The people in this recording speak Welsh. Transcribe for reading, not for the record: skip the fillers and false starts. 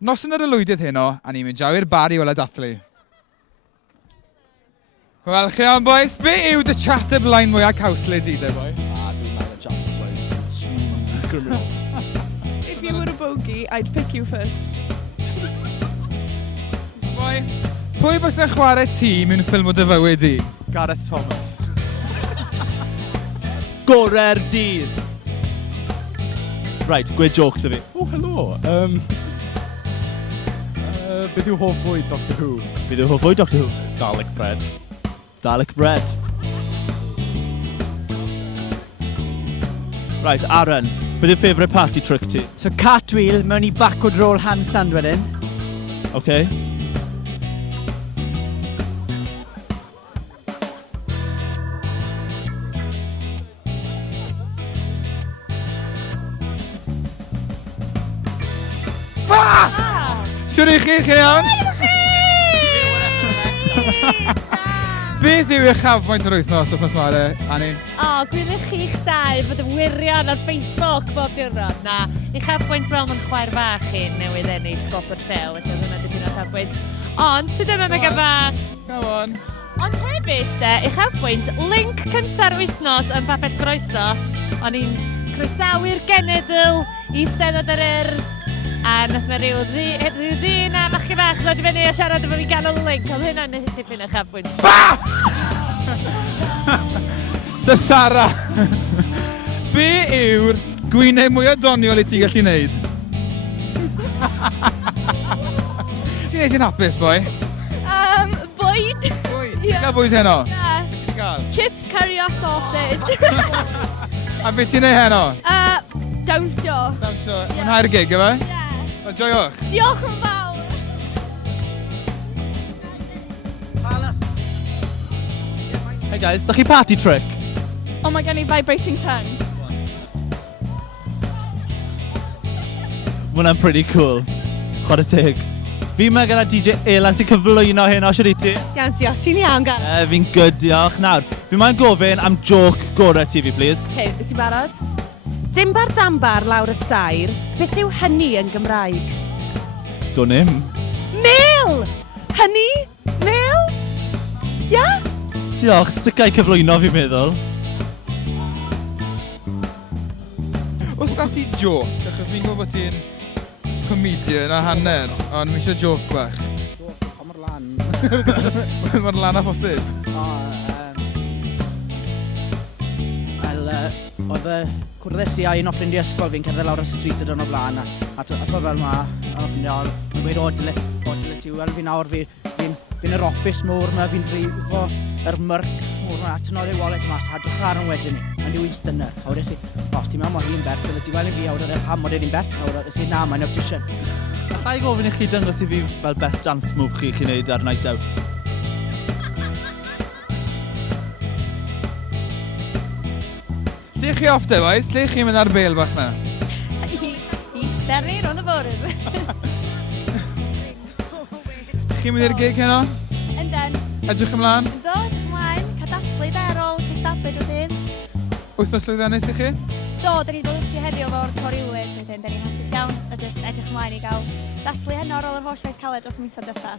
Nos yn yr olwydydd heno, a ni'n mynd draw i'r bar i weld y dathlu. Wel, chi am boys, be yw dy chat y blaen mwyaf cawslyd i dde, boi? Dwi'n meddwl chat y blaen. Smooth criminal. If you were a bogey, I'd pick you first. Boi, pwy bys yn chwarae tîm yn ffilm o dy fywyd i? Gareth Thomas. Gorau'r dydd. Right, gweud jokes i fi. Oh, helo. Beth yw hoff fwyd Doctor Who? Beth yw hoff fwyd Doctor Who? Dalek bread. Dalek bread. Right, Aaron, beth yw'r favourite party trick ti? So cartwheel mewn I backward roll handstand wedyn. Okay. Siwr I chi iawn? Beth yw eich chafbwynt yr wythnos wrth mare, Annie? Gwyddoch chi'ch dau fod yn wirion ar Facebook bob diwrnod. Na, eich chafbwynt fel mewn chwaer fach chi'n newydd ennill gopr llew, felly hwnna dipyn o chafbwynt. Ond, ty dyma mega bach. Come on. Ond hefyd, eich chafbwynt, link cynta'r wythnos yn babell groeso. O'n i'n croesawu'r genedl I steddod yr Urdd. A nath na rhyw ddyn a fach chi fach ddod I fyny a siarad efo fi ganol y link. Oedd hynna'n dipyn o chafbwynt. So Sara, be yw'r gwyneb mwyaf doniol I ti gallu neud? Ti'n neud i'n hapus, boi? Bwyd. Bwyd? Ti'n cael bwyd heno? Na. Be ti'n cael? Chips, curry or sausage. A be ti'n neud heno? Dawnsio. Dawnsio. Mwynhau'r gig, efe? Ie. Wel, joiwch. Diolch yn fawr. Hey guys, da chi party trick? Oh my god, I vibrating tongue. Hwna'n pretty cool. Chwarae teg. Fi mae gyda DJ Elan sy'n cyflwyno heno, siwr I ti? Iawn, diolch. Ti'n iawn, Gar? Fi'n good, diolch. Nawr, fi mae'n gofyn am joke gorau ti fi, please. Hei, wyt ti'n barod? Dimbar dambar lawr y stair, beth yw hynny yn Gymraeg? Do'n i'm. Mel! Hynny? Mel? Ia? Diolch, sticau cyflwyno fi'n meddwl. Os da ti joke, achos fi'n gwybod bod ti'n comedian a hanner, ond mi eisiau joke bach. Joke, pa mor lan. Mae'r lan a phosib. Oedd cwrdd I a un o ffrindiau ysgol fi'n cerdded lawr y stryd y dyn o blaen a to fel ma, a ffrindiau yn gweud o dyle ti, wel fi nawr fi'n yr office mwr ma, fi'n drifo yr myrc mwr ma, tynnodd ei wallet mas, a drwch ar yn wedyn ni, a ni wy'n dynner, a wedi si, os ti'n meddwl mae hi'n bert, oedd ti weld I fi, a wedi pam oedd hi'n bert, a wedi si, na, mae'n optician. Alla I gofyn I chi dangos I fi fel best dance move chi'n neud ar night out? Lle chi off de, boys? Lle chi'n mynd ar bel bach na? I sterni rhwng y bwrdd. Chi'n mynd i'r gig heno? Yndan. Edrych ymlaen? Dod ymlaen, cadaflu ar ôl cystadlu wedyn. Wythnos llwyddiannus I chi? Do, da ni'n dod i heddiw o'r Toriwlyd wedyn, da ni'n hapus iawn a jyst edrych ymlaen I gael dathlu heno ar ôl yr holl beth caled dros y misoedd diwetha.